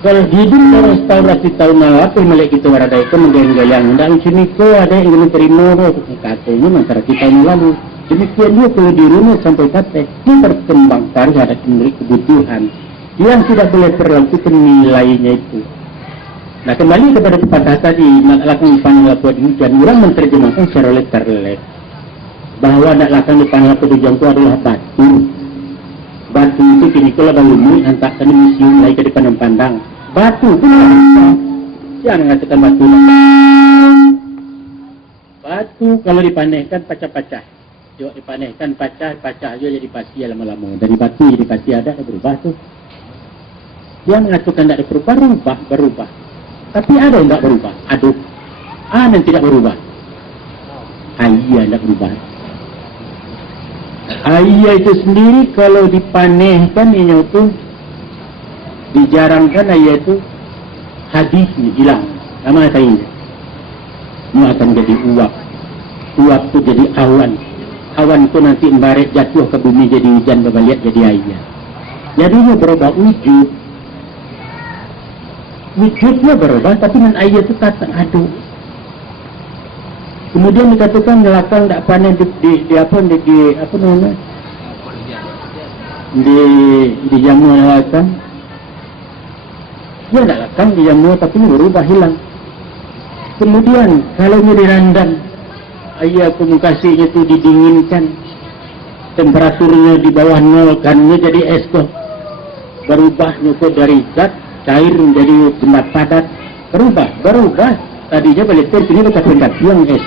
Kalau hidup orang restaurasi tahun apa melek kita berada itu menggali-gali ndak sini ko ada yang terima katanya masyarakat kita yang lalu. Demikian juga kalau di rumah sampai kata dia berkembang terhadap kebutuhan yang tidak boleh terlakukan nilainya itu. Nah kembali kepada pepatah tadi nak lakukan panel buat hujan, orang menerjemahkan secara literal bahwa nak lakukan panel buat hujan itu adalah batu. Batu itu kini kalau balumi hantar ke museum lagi ke depan pandang. Batu pun jangan mengatakan batu. Batu kalau dipanenkan pecah-pecah. Jika dipanenkan pecah-pecah juga jadi pasir lama-lama. Dari batu jadi pasir ada berubah tu. Dia mengatakan tidak ada berubah. Tapi ada yang tidak berubah. Aduh, ada yang tidak berubah. Iya tidak berubah. Ayah itu sendiri kalau dipanehkan ini itu dijarangkan ayah itu habis hilang. Sama saya ini akan jadi uap. Uap itu jadi awan. Awan itu nanti membaret jatuh ke bumi jadi hujan berbalik jadi ayah. Jadi ini berubah wujud. Wujudnya berubah tapi dengan ayah itu kata aduh. Kemudian dikatakan belakang tak panen di apa namanya di jamu belakang dia tak lakang di jamu tapi berubah hilang. Kemudian kalau ini dirandam ayah komunikasinya itu didinginkan temperaturnya di bawah 0 kan jadi es tuh berubah itu dari zat cair menjadi benda padat berubah tadinya balik sini dekat yang es.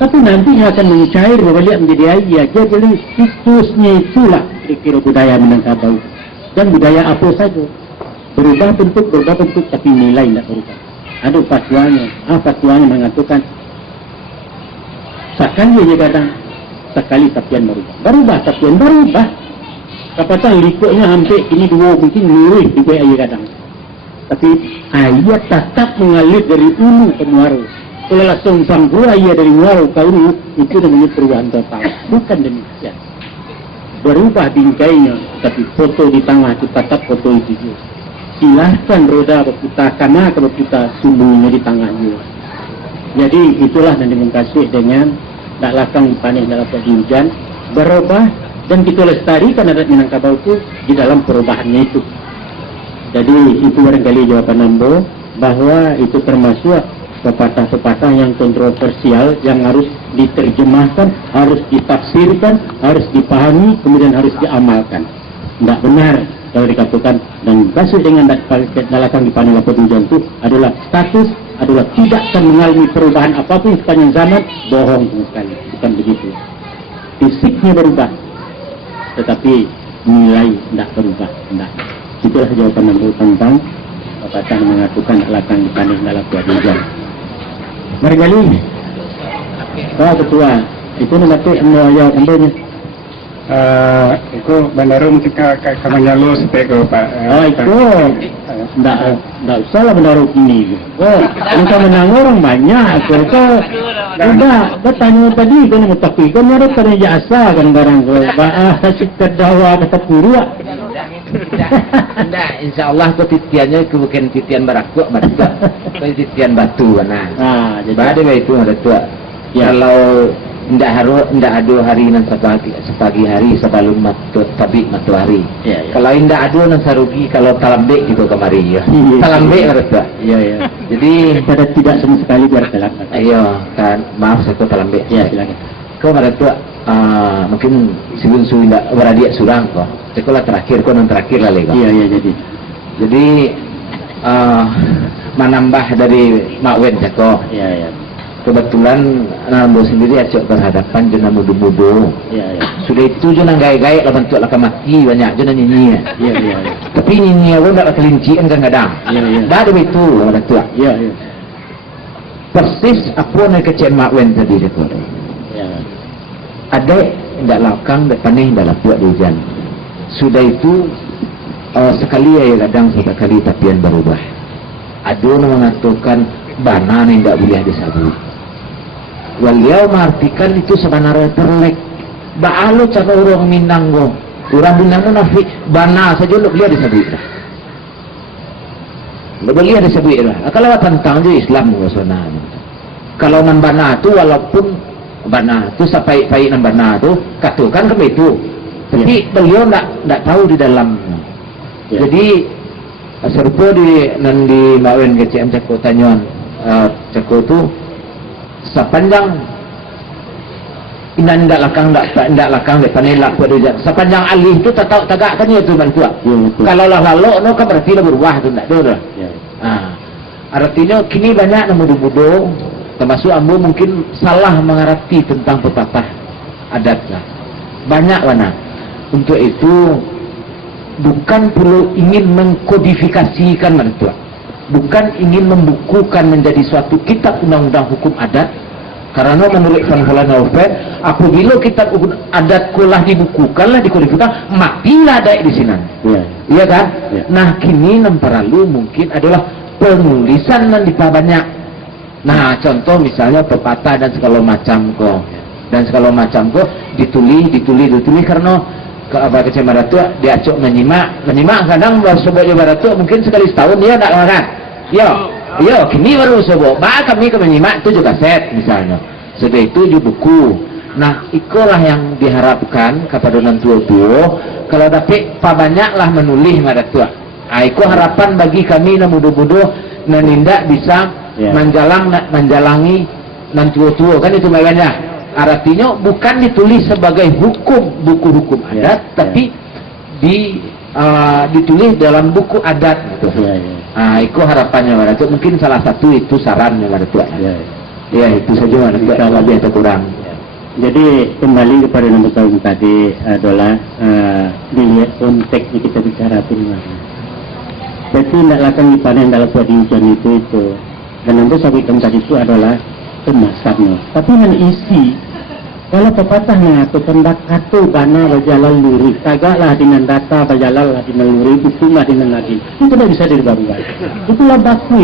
Tapi nanti akan mencair berbalik menjadi air. Jadi situsnya itulah kira-kira budaya Minangkabau dan budaya apa saja berubah bentuk tapi nilai tidak berubah. Ada fatwanya mengatakan sekali aja kadang sekali tapian berubah tapian berubah. Kapatan likutnya hampir ini 2 mungkin luruh juga air kadang. Tapi air tetap mengalir dari ulu ke muara. Kalau langsung sambung air dari muara ke ulu, itu namanya perubahan total. Bukan demikian. Berubah bingkainya, tapi foto di tengah itu tetap foto itu juga. Silahkan roda berputar, karena berputar sumbunya di tengahnya. Jadi itulah yang dimaksud dengan tak lakang panen dalam hujan, berubah dan kita lestarikan adat Minangkabau itu di dalam perubahannya itu. Jadi itu barangkali jawaban Nambo bahwa itu termasuk pepatah-pepatah yang kontroversial yang harus diterjemahkan, harus ditafsirkan, harus dipahami, kemudian harus diamalkan. Tidak benar kalau dikatakan dan kasus dengan dalakan di panel apa hujan itu adalah status, adalah tidak akan mengalami perubahan apapun sepanjang zaman, bohong sekali. Bukan begitu. Fisiknya berubah, tetapi nilai tidak berubah. Tidak. Itulah jawaban Nambo tentang pepatah mengatakan dalakan di panel dalam hujan. Barangkali Pak Ketua itu nanti jawab ambilnya. Itu bandarum jika kamanyalo supaya ke Pak. Itu enggak usah lah bandarum ini. Kita menang orang banyak. Udah bertanya tadi kan tapi kan ada tanya jasa kan barang ke. Hasil terdawa kata puru. Enggak, insyaallah ko titiannya itu bukan titian baraku, tapi titian batu nah. Jadi ada itu ada tua. Ya. Kalau ndak ada hari nan sepagi hari sebelum matahari. Ya. Kalau ndak ada nan sarugi kalau talambek gitu kemari ya. Talambek ada tua. Iya. Jadi pada tidak sama sekali biar telat. Ayo kan maaf saya talambek. Ya silakan. Kau ada tua mungkin sebelum sudah beradik surang kok. Sekolah terakhir kau non terakhir lah lego. Iya jadi menambah dari Mak Wen Jako. Iya. Kebetulan Nambo sendiri acok berhadapan jena mudu-mudu. Iya. Sudah itu jena gaya-gaya lah bentuk lah mati banyak jena nyanyi. Iya. Tapi nyanyi pun tak kelincian kadang-kadang. Iya. Baru itu ada tua. Iya. Persis apa yang kecil Mak Wen tadi itu. Iya. Ada tidak lakang panih dalam buat hujan. Sudah itu sekali ya kadang sekali tapian berubah. Ada yang mengatakan bana yang tidak boleh disabut. Waliau mengartikan itu sebenarnya terlek. Baalo cara orang Minang orang Minang munafik bana saja lu boleh disabut. Boleh ada sebut lah. Kalau tentang je Islam wasana. Kalau nambana tu walaupun bana tu sampai nambana tu katakan ke itu. Tapi beliau tak tahu di dalam. Jadi serupa di Mawen KCM Cako Tanyuan Cako tu sepanjang indah lakang depan elak pada jat. Sepanjang alih tu tak tahu tagak kan itu bantua. Kalau lah lalu no kan berarti dah berubah tu tak ada. Artinya kini banyak nama budo termasuk ambo mungkin salah mengerti tentang pepatah adat lah. Banyak mana. Untuk itu bukan perlu ingin mengkodifikasikan mertua, bukan ingin membukukan menjadi suatu kitab undang-undang hukum adat, karena menurut Sang Novel apabila kitab hukum adat kulah dibukukanlah dikodifikasikan matilah ada di sini, iya kan? Nah kini perlu mungkin adalah penulisan yang banyak. Nah contoh misalnya pepatah dan segala macam kok ditulis karena apa kecil Baratu diacuk menyimak kadang baru sebut je Baratu mungkin sekali setahun dia tak makan yo kini baru sebut kami ke menyimak itu juga set misalnya sudah itu juga buku. Nah itulah yang diharapkan kepada orang tua kalau dapat banyaklah menulis Baratu. Itu harapan bagi kami na muda-muda nanindak bisa menjalangi nan tua kan itu makanya. Artinya bukan ditulis sebagai buku hukum adat, tapi ditulis dalam buku adat. Gitu. Itu harapannya Baratu. Mungkin salah satu itu sarannya Baratu. Ya itu saja Baratu. Lebih atau kurang. Jadi kembali kepada nomor tahun tadi adalah dilihat konteksnya kita bicara mana. Jadi tidak akan dipanen dalam suatu ujian itu. Dan nanti sabikan tadi itu adalah kemasannya. Tapi yang isi kalau pepatah mengatakan katu bana berjalan lurus, tagaklah dengan data berjalanlah dengan lurus, itulah dengan lagi. Itu tidak bisa dirubah. Itulah baku.